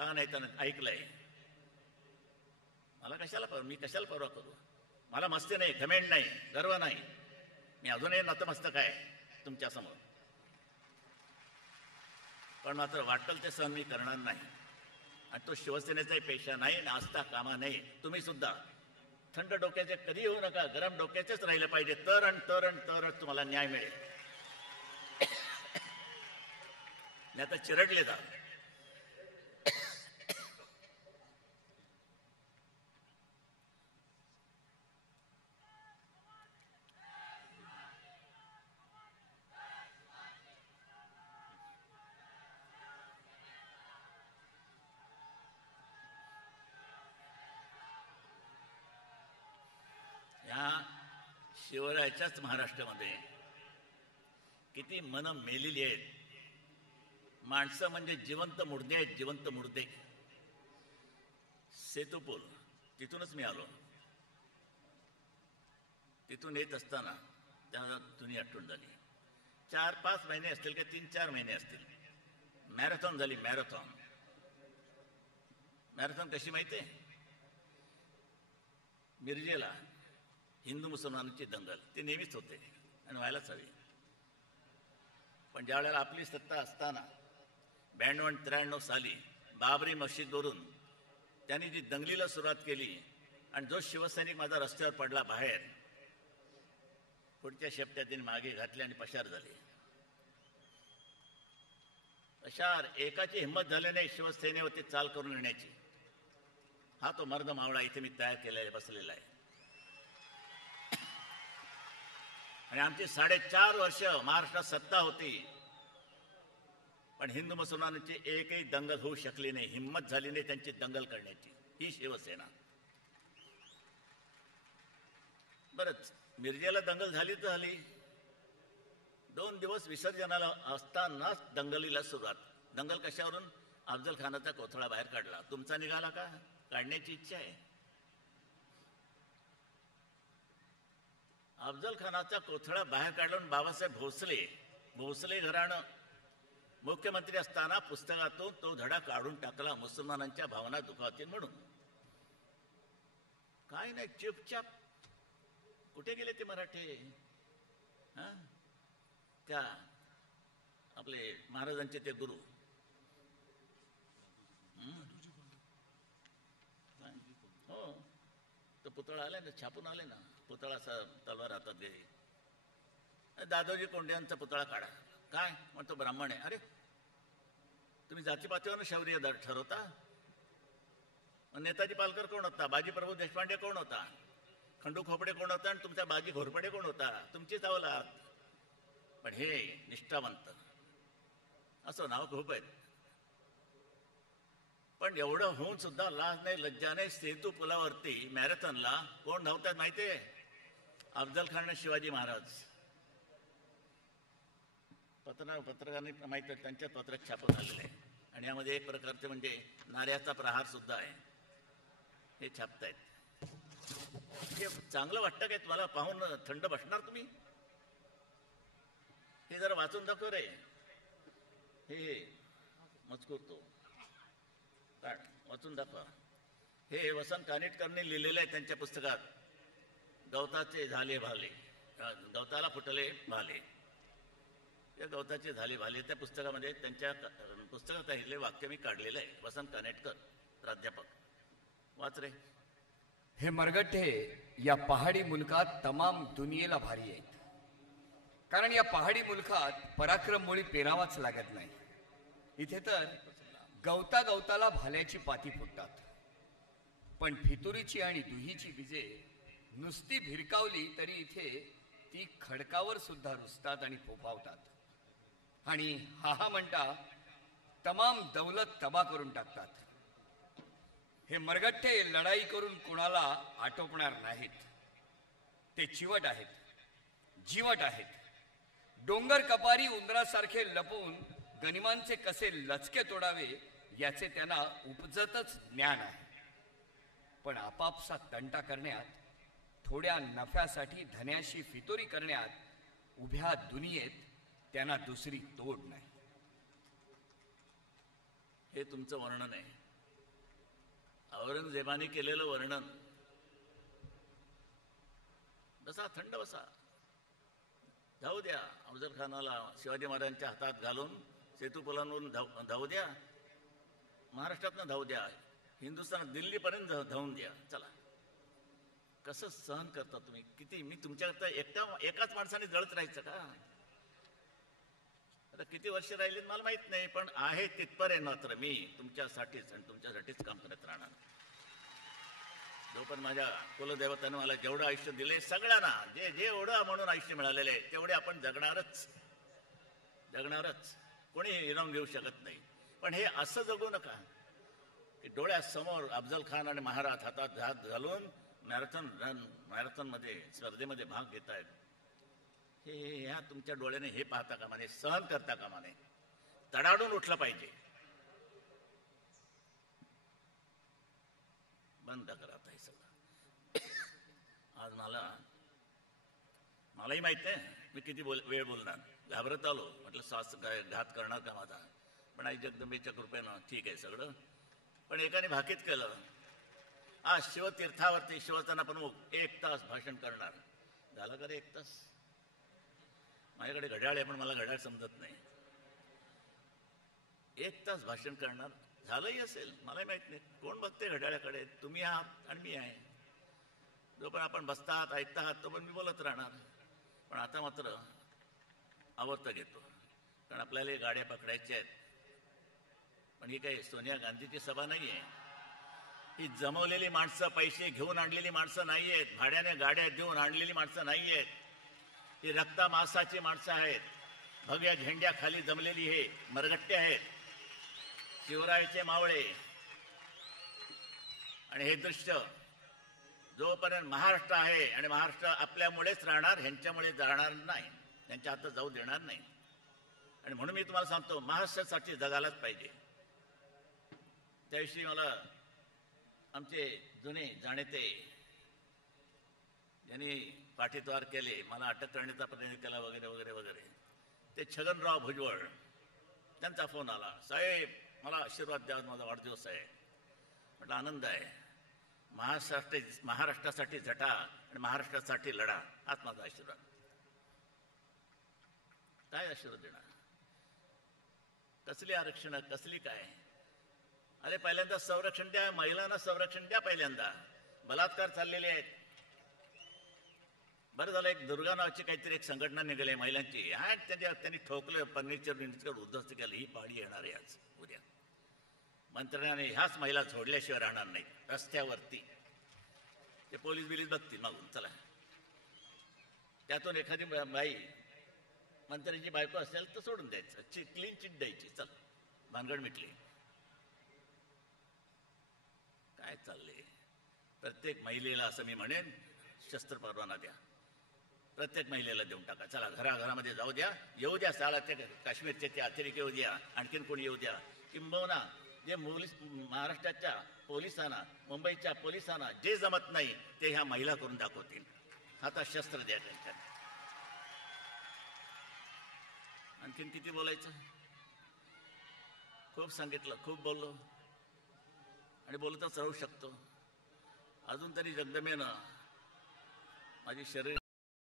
का नाही तर ऐकलंय. मी कशाला परवा करू? मला मस्ती नाही, घमेंड नाही, गर्व नाही. मी अजूनही नतमस्तक आहे तुमच्यासमोर. पण मात्र वाटेल ते सहन मी करणार नाही. आणि तो शिवसेनेचाही पेशा नाही आणि असता कामा नाही. तुम्ही सुद्धा थंड डोक्याचे कधी होऊ नका, गरम डोक्याचेच राहिले पाहिजे. तरच तुम्हाला न्याय मिळेल. नाही आता चिरडले जा. या शिवरायाच्याच महाराष्ट्रामध्ये किती मन मेलेली आहेत. माणसं म्हणजे जिवंत मुर्दे आहेत, जिवंत मुर्दे. सेतूपूल तिथूनच मी आलो. तिथून येत असताना त्या दुनिया आठवण झाली. 4-5 महिने असतील का 3-4 महिने असतील. मॅरेथॉन झाली. मॅरेथॉन कशी माहिती आहे? मिरजेला हिंदू मुसलमानांची दंगल ते नेहमीच होते आणि व्हायलाच हवी. पण ज्या वेळेला आपली सत्ता असताना 92-93 साली बाबरी मस्जिदवरून त्यांनी जी दंगलीला सुरुवात केली आणि जो शिवसैनिक माझा रस्त्यावर पडला बाहेर, पुढच्या शेपट्यात त्यांनी मागे घातले आणि पसार झाले. पसार एकाची हिंमत झाली नाही शिवसेनेवरती चाल करून येण्याची. हा तो मर्द मावळा इथे मी तयार केलेला बसलेला आहे. आणि आमची 4.5 वर्ष महाराष्ट्रात सत्ता होती, पण हिंदू मुसलमानांची एकही दंगल होऊ शकली नाही. हिंमत झाली नाही त्यांची दंगल करण्याची. ही शिवसेना. बरंच मिरजेला दंगल झाली तर झाली. 2 दिवस विसर्जनाला असतानाच दंगलीला सुरुवात. दंगल कशावरून? अफजल खानाचा कोथळा बाहेर काढला. तुमचा निघाला का? काढण्याची इच्छा आहे. अफजल खानाचा कोथळा बाहेर काढून बाबासाहेब भोसले घराणं मुख्यमंत्री असताना पुस्तकातून तो धडा काढून टाकला. मुसलमानांच्या भावना दुखावतील म्हणून. काय नाही, चुपचाप. कुठे गेले ते मराठे? त्या आपले महाराजांचे ते गुरु हो, तो पुतळा आलाय ना, छापून आले ना. पुतळा असा तलवार हातात घे. दादोजी कोंडे पुतळा काढा. काय म्हणतो? ब्राह्मण आहे. अरे तुम्ही जातीपातीवर शौर्य ठरवता. नेताजी पालकर कोण होता? बाजीप्रभू देशपांडे कोण होता? खंडू खोपडे कोण होता? आणि तुमचा बाजी घोरपडे कोण होता? तुमचीच अवलाद. पण हे निष्ठावंत असं नाव खूप आहेत. पण एवढं होऊन सुद्धा लाज नाही, लज्जा नाही. सेतू पुलावरती मॅरेथॉनला कोण धावतात माहितीये? अफजल खान आणि शिवाजी महाराज. पत्रकारांनी माहिती आहे, त्यांच्या पत्रक छापून आलेलं आहे. आणि यामध्ये एक प्रकारचे म्हणजे नाऱ्याचा प्रहार सुद्धा आहे. हे छापतायत. हे चांगलं वाटतं काय तुम्हाला? पाहून थंड बसणार तुम्ही? हे जरा वाचून दाखव रे. हे मजकूर तो वाचून दाखवा. हे वसंत कानेटकरने लिहिलेलं आहे त्यांच्या पुस्तकात. गवताचे झाले भाले, गवताला फुटले भाले. त्या गवताचे झाले भाले त्या पुस्तकामध्ये त्यांच्या पुस्तकात हे वाक्य मी काढलेलं आहे. वसंत कानेटकर प्राध्यापक. वाच रे. हे मरगट्टे या पहाडी मुलकात तमाम दुनियेला भारी आहेत. कारण या पहाडी मुलकात पराक्रममुळे पेरावाच लागत नाही. इथे तर गवताला भाल्याची पाती फुटतात. पण फितुरीची आणि दुहीची बीजे नुसती भिरकावली तरी इथे ती खडकावर सुद्धा रुजतात आणि फोफावतात. आणि हा म्हणता तमाम दौलत तबा करून टाकतात. हे मरगट्टे लढाई करून कोणाला आटोपणार नाहीत. ते चिवट आहेत, जीवट आहेत. डोंगर कपारी उंदरासारखे लपून गनिमांचे कसे लचके तोडावे याचे त्यांना उपजतच ज्ञान आहे. पण आपापसात तंटा करण्यात, थोड्या नफ्यासाठी धन्याशी फितोरी करण्यात उभ्या दुनियेत त्यांना दुसरी तोड नाही. हे तुमचं वर्णन आहे. औरंगजेबाने केलेलं वर्णन, बसा थंड बसा, धावू द्या. अफजल खानाला शिवाजी महाराजांच्या हातात घालून सेतू पुलांवरून धावू द्या, महाराष्ट्रातनं धावू द्या, हिंदुस्थान दिल्लीपर्यंत धावून द्या. चला, कसं सहन करता तुम्ही? किती मी तुमच्याकरता एकाच माणसाने जळत राहायचं का? आता किती वर्ष राहिलीत मला माहित नाही, पण आहे तिथपर्यंत मात्र मी तुमच्यासाठीच आणि तुमच्यासाठीच काम करत राहणार. जो पण माझ्या कुलदेवतानं मला जेवढं आयुष्य दिले सगळ्यांना जे जेवढं म्हणून आयुष्य मिळालेलं आहे तेवढे आपण जगणारच. कोणी इनाम घेऊ शकत नाही. पण हे असं जगू नका की डोळ्यासमोर अफजल खान आणि महाराज हातात हात घालून मॅरेथॉनमध्ये स्पर्धेमध्ये भाग घेत आहेत. हे ह्या तुमच्या डोळ्याने हे पाहता कामा नये, सहन करता कामा नये. तडाडून उठलं पाहिजे. बंद करा आता हे सगळं. आज मलाही माहित आहे मी किती वेळ बोलणार. घाबरत आलो, म्हटलं श्वास घात करणार का माझा. पण आई जगदंबेच्या कृपेनं ठीक आहे सगळं. पण एकाने भाकीत केलं, आज शिवतीर्थावरती शिवसेना प्रमुख 1 तास भाषण करणार. झालं का रे 1 तास? माझ्याकडे घड्याळ आहे पण मला घड्याळ समजत नाही. 1 तास भाषण करणार, झालंही असेल मलाही माहित नाही. कोण बघते घड्याळाकडे? तुम्ही आहात आणि मी आहे. जो पण आपण बसता आहात ऐकता आहात तो पण मी बोलत राहणार. पण आता मात्र आवर्त घेतो, कारण आपल्याला गाड्या पकडायच्या आहेत. पण ही काही सोनिया गांधीची सभा नाही आहे. ही जमवलेली माणसं, पैसे घेऊन आणलेली माणसं नाही आहेत, भाड्याने गाड्या देऊन आणलेली माणसं नाही आहेत. ही रक्ता मांसाची माणसं आहेत. भगव्या झेंड्याखाली जमलेली हे मरगट्टे आहेत, शिवरायाचे मावळे. आणि हे दृश्य जोपर्यंत महाराष्ट्र आहे आणि महाराष्ट्र आपल्यामुळेच राहणार, ह्यांच्यामुळे जाणार नाही, त्यांच्या हातात जाऊ देणार नाही. आणि म्हणून मी तुम्हाला सांगतो, महाराष्ट्रासाठी जगायलाच पाहिजे. त्याविषयी मला आमचे जुने जाणते ज्यांनी पाठीद्वार केले, मला अटक करण्याचा प्रयत्न केला वगैरे वगैरे वगैरे, ते छगनराव भुजबळ, त्यांचा फोन आला, साहेब मला आशीर्वाद द्या, माझा वाढदिवस आहे. म्हटलं आनंद आहे. महाराष्ट्रासाठी झटा आणि महाराष्ट्रासाठी लढा, हाच माझा आशीर्वाद. काय आशीर्वाद देणार? कसली आरक्षण, कसली काय? अरे पहिल्यांदा संरक्षण द्या, महिलांना संरक्षण द्या. पहिल्यांदा बलात्कार चाललेले आहेत. बरं झालं एक दुर्गा नावाची काहीतरी एक संघटना निघाली महिलांची, हा त्यांनी ठोकलं, फर्निचर उद्ध्वस्त केलं. ही पाळी येणार आहे आज उद्या. मंत्र्याने ह्याच महिला सोडल्याशिवाय राहणार नाही रस्त्यावरती. ते पोलीस बिलीस बघतील मागून. चला, त्यातून एखादी बाई मंत्र्याची बायको असेल तर सोडून द्यायचं, क्लीन चिट द्यायची. चल, भानगड मिटली. काय चालले? प्रत्येक महिलेला असं मी म्हणेन, शस्त्र परवाना द्या. प्रत्येक महिलेला देऊन टाका. चला, घराघरामध्ये जाऊ द्या, येऊ द्या. साला ते काश्मीरचे ते अतिरेक येऊ द्या, आणखीन कोणी येऊ द्या. किंबहुना जे महाराष्ट्राच्या पोलिसांना, मुंबईच्या पोलिसांना जे जमत नाही ते ह्या महिला करून दाखवतील. हातात शस्त्र द्या त्यांच्या. आणखीन किती बोलायचं? खूप सांगितलं, खूप बोललो आणि बोलतच राहू शकतो. अजून तरी जगदंबेनं माझी शरीर